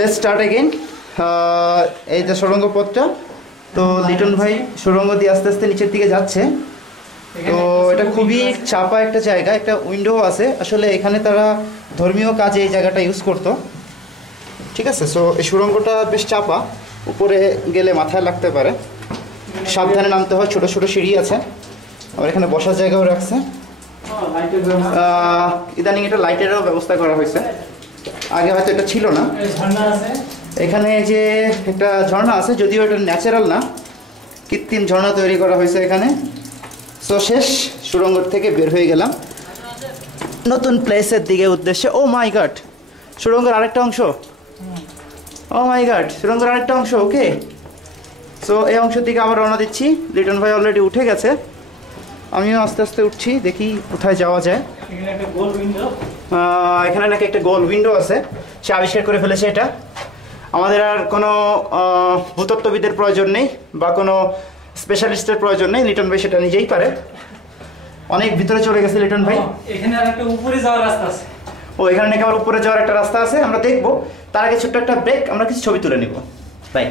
Let's start again. এই যে সুড়ঙ্গ পথটা, তো লিটন ভাই সুড়ঙ্গ দিয়ে আস্তে আস্তে নিচের দিকে যাচ্ছে। তো এটা খুবই চাপা একটা জায়গা, একটা উইন্ডো আছে। আসলে এখানে তারা ধর্মীয় কাজে এই জায়গাটা ইউজ করতো, ঠিক আছে। সো এই সুড়ঙ্গটা বেশ চাপা, উপরে গেলে মাথায় লাগতে পারে, সাবধানে নামতে হয়। ছোট ছোট সিঁড়ি আছে, আবার এখানে বসার জায়গাও রাখছে। ইদানিং এটা লাইটেরও ব্যবস্থা করা হয়েছে, আগে হয়তো এটা ছিল না। এখানে যে একটা ঝর্ণা আছে, যদিও এটা ন্যাচারাল না, কৃত্রিম ঝর্ণা তৈরি করা হয়েছে এখানে। সো শেষ সুড়ঙ্গ থেকে বের হয়ে গেলাম নতুন প্লেসের দিকে উদ্দেশ্যে। ও মাই গড, সুড়ঙ্গের আরেকটা অংশ। ও মাই গড, সুড়ঙ্গের আরেকটা অংশ। ওকে, সো এই অংশের দিকে আবার রওনা দিচ্ছি। লিটন ভাই অলরেডি উঠে গেছে, আমিও আস্তে আস্তে উঠছি, দেখি কোথায় যাওয়া যায়। এখানে নাকি একটা গোল উইন্ডো আছে, সে আবিষ্কার করে ফেলেছে এটা। আমাদের আর কোনো ভূতত্ত্ববিদের প্রয়োজন নেই বা কোনো স্পেশালিস্টের প্রয়োজন নেই, লিটন ভাই সেটা নিজেই পারে। অনেক ভিতরে চলে গেছে লিটন ভাই। এখানে আর একটা উপরে যাওয়ার রাস্তা আছে। ও, এখানে নাকি আবার উপরে যাওয়ার একটা রাস্তা আছে, আমরা দেখবো। তার আগে ছোট্ট একটা ব্রেক, আমরা কিছু ছবি তুলে নিব। বাই।